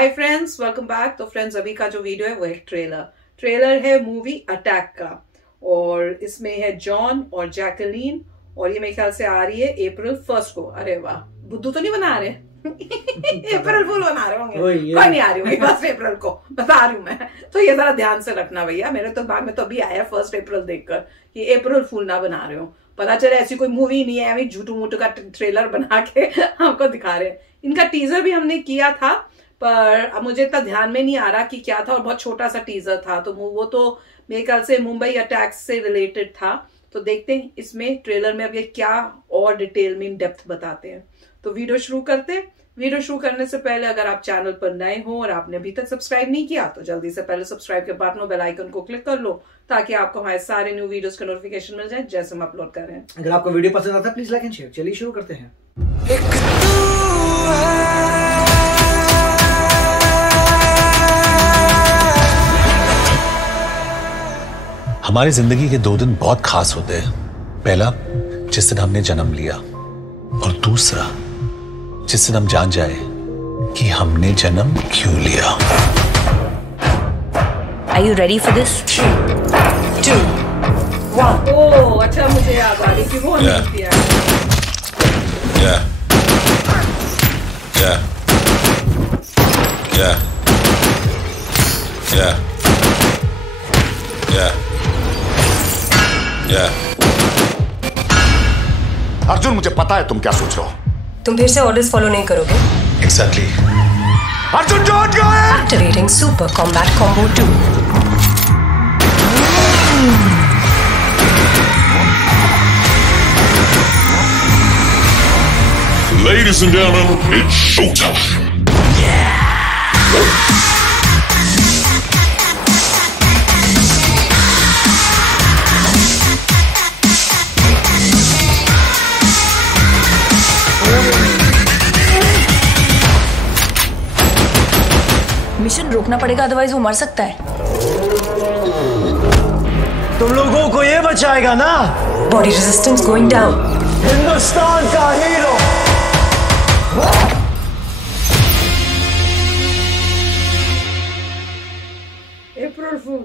Hi friends, welcome back. तो friends, अभी का जो वीडियो है वो एक ट्रेलर है मूवी अटैक का, और इसमें है जॉन और जैकलीन, और ये मेरे ख्याल से आ रही है अप्रैल 1 को। अरे वाह, बुद्धू तो नहीं बना रहे अप्रैल फुल बना रहे होंगे, कोई नहीं आ रही होगी 1 अप्रैल को, बता रही हूँ मैं। तो ये जरा ध्यान से रखना भैया, मेरे तो दिमाग में तो अभी आया 1 अप्रैल देखकर कि अप्रैल फुल ना बना रहे हो। पता चले ऐसी कोई मूवी नहीं है, अभी झूठू मूठू का ट्रेलर बना के हमको दिखा रहे हैं। इनका टीजर भी हमने किया था, पर अब मुझे इतना ध्यान में नहीं आ रहा कि क्या था, और बहुत छोटा सा टीजर था, तो वो तो मेरे ख्याल से मुंबई अटैक से रिलेटेड था। तो देखते हैं इसमें ट्रेलर में अब ये क्या और डिटेल में इन डेप्थ बताते हैं। तो वीडियो शुरू करते हैं। वीडियो शुरू करने से पहले अगर आप चैनल पर नए हो और आपने अभी तक सब्सक्राइब नहीं किया तो जल्दी से पहले सब्सक्राइब के बटन और बेल आइकन को क्लिक कर लो, ताकि आपको हमारे सारे न्यू वीडियोस का नोटिफिकेशन मिल जाए जैसे हम अपलोड कर रहे हैं। अगर आपको वीडियो पसंद आता है प्लीज लाइक एंड शेयर। चलिए शुरू करते हैं। हमारी जिंदगी के 2 दिन बहुत खास होते हैं। पहला, जिस दिन हमने जन्म लिया, और दूसरा जिस दिन हम जान जाए कि हमने जन्म क्यों लिया। Are you ready for this? 3, 2, 1। ओह, अच्छा, मुझे याद आ रही कि वो नहीं किया। अर्जुन, मुझे पता है तुम क्या सोच रहे हो। तुम फिर से ऑर्डर्स फॉलो नहीं करोगे? Exactly. Arjun, don't go in. Activating Super Combat Combo 2. Ladies and gentlemen, it's showtime. Mission रोकना पड़ेगा, अदरवाइज वो मर सकता है। तुम लोगों को ये बचाएगा ना? Body resistance going down. Hindustan का हीरो। अप्रैल फूल।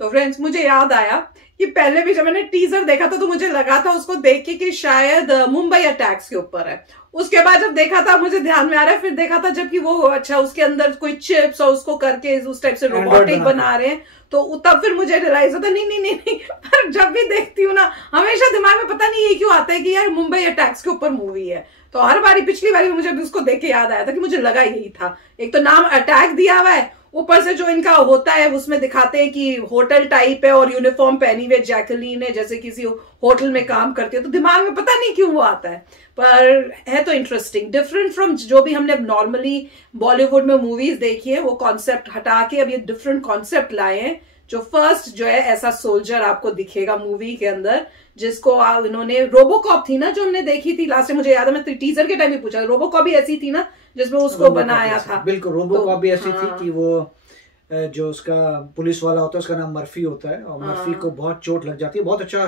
तो फ्रेंड्स, मुझे याद आया कि पहले भी जब मैंने टीजर देखा था तो मुझे लगा था उसको देख के कि शायद मुंबई अटैक्स के ऊपर है। उसके बाद जब देखा था मुझे ध्यान में आ रहा है, फिर देखा था जबकि वो अच्छा उसके अंदर कोई चिप्स और उसको करके उस टाइप से रोबोटिक बना रहे हैं, तो तब फिर मुझे रियलाइज होता नहीं। पर जब भी देखती हूँ ना, हमेशा दिमाग में पता नहीं ये क्यों आता है कि यार मुंबई अटैक्स के ऊपर मूवी है। तो हर बारी, पिछली बारी मुझे भी उसको देख के याद आया था कि मुझे लगा यही था। एक तो नाम अटैक दिया हुआ है, ऊपर से जो इनका होता है उसमें दिखाते हैं कि होटल टाइप है और यूनिफॉर्म पहनी हुई जैकलीन है, जैसे किसी होटल में काम करती है। तो दिमाग में पता नहीं क्यों वो आता है, पर है तो इंटरेस्टिंग, डिफरेंट फ्रॉम जो भी हमने नॉर्मली बॉलीवुड में मूवीज देखी है। वो कॉन्सेप्ट हटा के अब ये डिफरेंट कॉन्सेप्ट लाए हैं। जो फर्स्ट जो है ऐसा सोल्जर आपको दिखेगा मूवी के अंदर, जिसको इन्होंने रोबोकॉप थी ना जो हमने देखी थी लास्ट में, मुझे याद है मैं टीजर के टाइम ही पूछा, रोबोकॉप भी ऐसी थी ना जिसमें उसको बनाया था। बिल्कुल, रोबोकॉप भी ऐसी थी कि वो जो उसका पुलिस वाला होता है उसका नाम मर्फी होता है, और मर्फी को बहुत चोट लग जाती है। बहुत अच्छा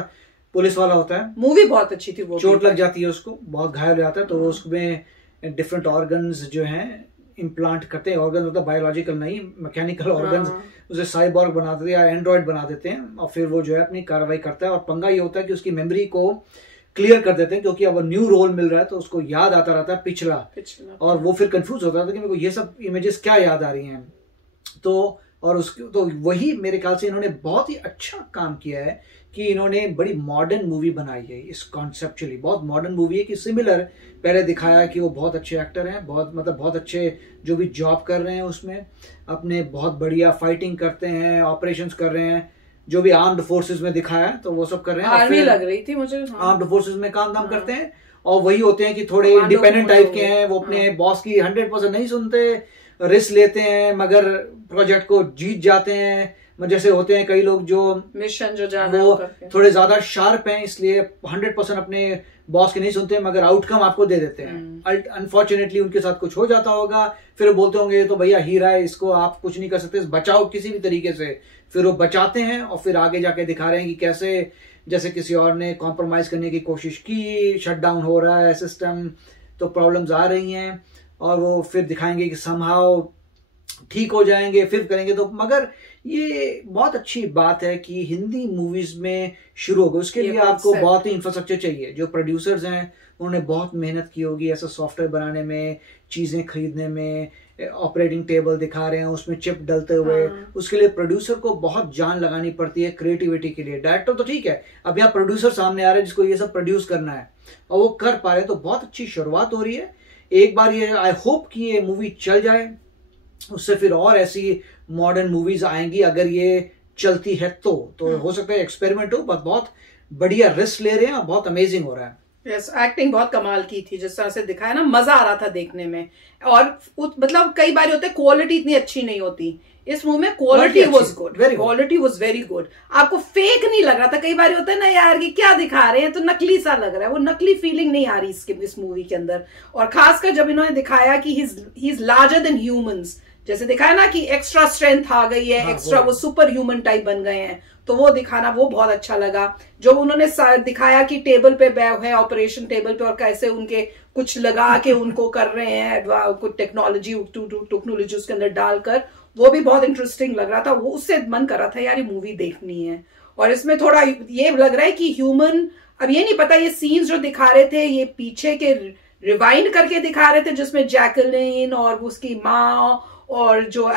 पुलिस वाला होता है, मूवी बहुत अच्छी थी। वो चोट लग जाती है उसको, बहुत घायल हो जाता है, तो वो उसमें डिफरेंट ऑर्गन्स जो हैं इम्प्लांट करते हैं। ऑर्गन मतलब बायोलॉजिकल नहीं, मैकेनिकल ऑर्गन्स, उसे साइबॉर्ग बना देते हैं या एंड्रॉइड बना देते हैं, और फिर वो जो है अपनी कार्रवाई करता है। और पंगा ये होता है कि उसकी मेमोरी को क्लियर कर देते हैं, क्योंकि अब न्यू रोल मिल रहा है तो उसको याद आता रहता है पिछला, और वो फिर कंफ्यूज होता था कि मेरे को ये सब इमेजेस क्या याद आ रही हैं। तो और उसके तो वही मेरे ख्याल से इन्होंने बहुत ही अच्छा काम किया है कि इन्होंने बड़ी मॉडर्न मूवी बनाई है। इस कॉन्सेप्चुअली बहुत मॉडर्न मूवी है कि सिमिलर पहले दिखाया कि वो बहुत अच्छे एक्टर हैं, बहुत अच्छे जो भी जॉब कर रहे हैं उसमें, अपने बहुत बढ़िया फाइटिंग करते हैं, ऑपरेशंस कर रहे हैं, जो भी आर्म्ड फोर्सेस में दिखाया है तो वो सब कर रहे हैं। आर्मी लग रही थी मुझे। आर्म्ड फोर्सेस में काम करते हैं, और वही होते हैं कि थोड़े इंडिपेंडेंट टाइप के हैं। वो अपने बॉस की 100% नहीं सुनते, रिस्क लेते हैं, मगर प्रोजेक्ट को जीत जाते हैं। जैसे होते हैं कई लोग जो मिशन जो जाना वो थोड़े ज्यादा शार्प हैं, इसलिए 100% अपने बॉस के नहीं सुनते, मगर आउटकम आपको दे देते हैं। अनफॉर्चुनेटली उनके साथ कुछ हो जाता होगा, फिर वो बोलते होंगे तो भैया हीरा है, इसको आप कुछ नहीं कर सकते, बचाओ किसी भी तरीके से। फिर वो बचाते हैं, और फिर आगे जाके दिखा रहे हैं कि कैसे जैसे किसी और ने कॉम्प्रोमाइज करने की कोशिश की, शट डाउन हो रहा है सिस्टम, तो प्रॉब्लम्स आ रही हैं, और वो फिर दिखाएंगे कि समहाउ ठीक हो जाएंगे फिर करेंगे। तो मगर ये बहुत अच्छी बात है कि हिंदी मूवीज में शुरू होगा, उसके लिए आपको बहुत ही इंफ्रास्ट्रक्चर चाहिए। जो प्रोड्यूसर्स हैं उन्होंने बहुत मेहनत की होगी ऐसा सॉफ्टवेयर बनाने में, चीजें खरीदने में, ऑपरेटिंग टेबल दिखा रहे हैं उसमें चिप डलते हुए, उसके लिए प्रोड्यूसर को बहुत जान लगानी पड़ती है क्रिएटिविटी के लिए। डायरेक्टर तो ठीक है, अब यहाँ प्रोड्यूसर सामने आ रहे हैं जिसको ये सब प्रोड्यूस करना है और वो कर पा रहे हैं, तो बहुत अच्छी शुरुआत हो रही है। एक बार ये आई होप कि ये मूवी चल जाए, उससे फिर और ऐसी मॉडर्न मूवीज आएंगी अगर ये चलती है तो हो सकता है एक्सपेरिमेंट हो, बस बहुत बढ़िया रिस्क ले रहे हैं और बहुत अमेजिंग हो रहा है। यस, एक्टिंग बहुत कमाल की थी, जिस तरह से दिखाया ना, मजा आ रहा था देखने में। और मतलब कई बार होता है क्वालिटी इतनी अच्छी नहीं होती, इस मूवी में quality was good, quality was very good. आपको फेक नहीं लग रहा था। कई बार होता है ना यार कि क्या दिखा रहे हैं तो नकली सा लग रहा है, वो नकली फीलिंग नहीं आ रही इस मूवी के अंदर। और खासकर जब इन्होंने दिखाया कि he is larger than humans, जैसे दिखाया ना कि एक्स्ट्रा स्ट्रेंथ आ गई है, एक्स्ट्रा वो सुपर ह्यूमन टाइप बन गए हैं, तो वो दिखाना वो बहुत अच्छा लगा। जो उन्होंने दिखाया कि टेबल पे है, ऑपरेशन टेबल पे, और कैसे उनके कुछ लगा के उनको कर रहे हैं कुछ टेक्नोलॉजी उसके अंदर डालकर, वो भी बहुत इंटरेस्टिंग लग रहा था। वो उससे मन कर रहा था यार ये मूवी देखनी है। और इसमें थोड़ा ये लग रहा है कि ह्यूमन, अब ये नहीं पता ये सीन्स जो दिखा रहे थे ये पीछे के रिवाइंड करके दिखा रहे थे जिसमें जैकलिन और उसकी माँ और जो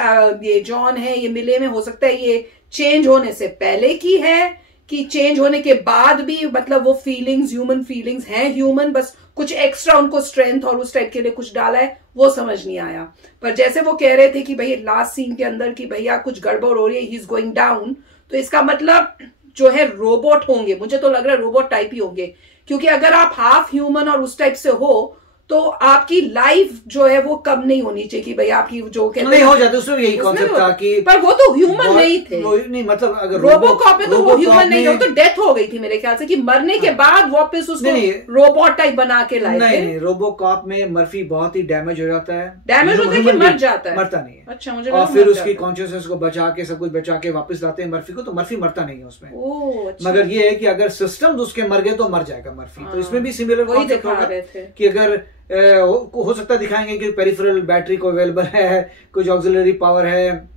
ये जॉन है ये मिले में, हो सकता है ये चेंज होने से पहले की है कि चेंज होने के बाद भी मतलब वो फीलिंग्स, ह्यूमन फीलिंग्स हैं ह्यूमन, बस कुछ एक्स्ट्रा उनको स्ट्रेंथ और उस टाइप के लिए कुछ डाला है, वो समझ नहीं आया। पर जैसे वो कह रहे थे कि भाई लास्ट सीन के अंदर कि भैया कुछ गड़बड़ हो रही है, ही इज गोइंग डाउन, तो इसका मतलब जो है रोबोट होंगे, मुझे तो लग रहा है रोबोट टाइप ही होंगे, क्योंकि अगर आप हाफ ह्यूमन और उस टाइप से हो तो आपकी लाइफ जो है वो कम नहीं होनी चाहिए कि भाई आपकी जो कहते नहीं हो जाते, उसमें यही कॉन्सेप्ट था कि, पर वो तो ह्यूमन नहीं थे। नहीं मतलब अगर रोबोकॉप में तो वो ह्यूमन नहीं थे, तो डेथ हो गई थी मेरे ख्याल से कि मरने के बाद वापस उसको रोबोट टाइप बना के लाए थे। नहीं, रोबोकॉप में मर्फी बहुत ही डैमेज हो जाता है, डैमेज होता है कि मर जाता है, मरता नहीं है। अच्छा, मुझे और फिर उसकी कॉन्शियसनेस को बचा के सब कुछ बचा के वापस लाते हैं मर्फी को, तो मर्फी मरता नहीं है उसमें। मगर ये है कि अगर सिस्टम उसके मर गए तो मर जाएगा मर्फी। तो इसमें भी सिमिलर कॉन्सेप्ट होगा कि अगर हो सकता है दिखाएंगे कि पेरिफेरल बैटरी को अवेलेबल है, कुछ ऑक्सिलरी पावर है,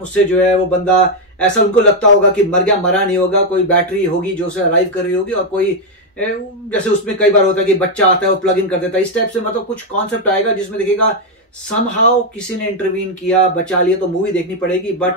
उससे जो है वो बंदा ऐसा उनको लगता होगा कि मर गया, मरा नहीं होगा, कोई बैटरी होगी जो उसे अलाइव कर रही होगी, और कोई जैसे उसमें कई बार होता है कि बच्चा आता है वो प्लग इन कर देता है, इस टाइप से मतलब कुछ कॉन्सेप्ट आएगा जिसमें देखिएगा समहाउ किसी ने इंटरवीन किया, बचा लिया, तो मूवी देखनी पड़ेगी। बट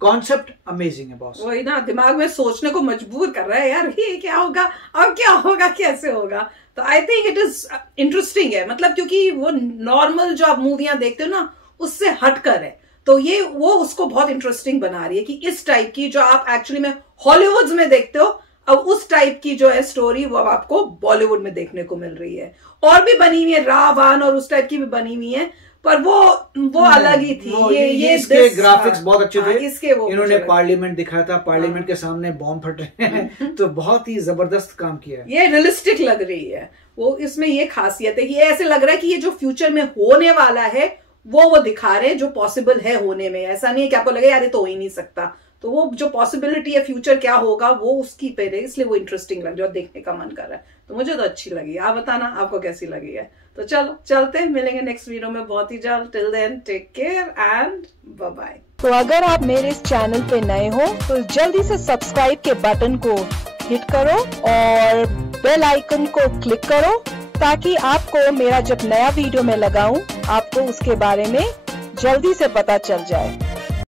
कॉन्सेप्ट अमेजिंग है बॉस, वही ना दिमाग में सोचने को मजबूर कर रहा है यार, ये क्या होगा, अब क्या होगा, कैसे होगा। तो I think it is interesting है, मतलब क्योंकि वो नॉर्मल जो आप मूवियां देखते हो ना उससे हटकर है, तो ये वो उसको बहुत इंटरेस्टिंग बना रही है कि इस टाइप की जो आप एक्चुअली में हॉलीवुड में देखते हो, अब उस टाइप की जो है स्टोरी वो अब आपको बॉलीवुड में देखने को मिल रही है। और भी बनी हुई है, रावण और उस टाइप की भी बनी हुई है, पर वो अलग ही थी। ये इसके ग्राफिक्स बहुत अच्छे थे। इसके वो इन्होंने पार्लियामेंट दिखाया था, पार्लियामेंट के सामने बॉम्ब फट रहे हैं, तो बहुत ही जबरदस्त काम किया है। ये रियलिस्टिक लग रही है, वो इसमें ये खासियत है कि ये ऐसे लग रहा है कि ये जो फ्यूचर में होने वाला है वो दिखा रहे हैं जो पॉसिबल है होने में। ऐसा नहीं है कि आपको लगे यार ये तो हो ही नहीं सकता, तो वो जो पॉसिबिलिटी है फ्यूचर क्या होगा वो उसकी पे है, इसलिए वो इंटरेस्टिंग लग रही है और देखने का मन कर रहा है। तो मुझे तो अच्छी लगी, आप बताना आपको कैसी लगी है। तो चलो चलते हैं, मिलेंगे नेक्स्ट वीडियो में बहुत ही जल्द। Till then take care and bye bye. तो अगर आप मेरे इस चैनल पे नए हो तो जल्दी से सब्सक्राइब के बटन को हिट करो और बेल आइकन को क्लिक करो, ताकि आपको मेरा जब नया वीडियो मैं लगाऊं आपको उसके बारे में जल्दी से पता चल जाए।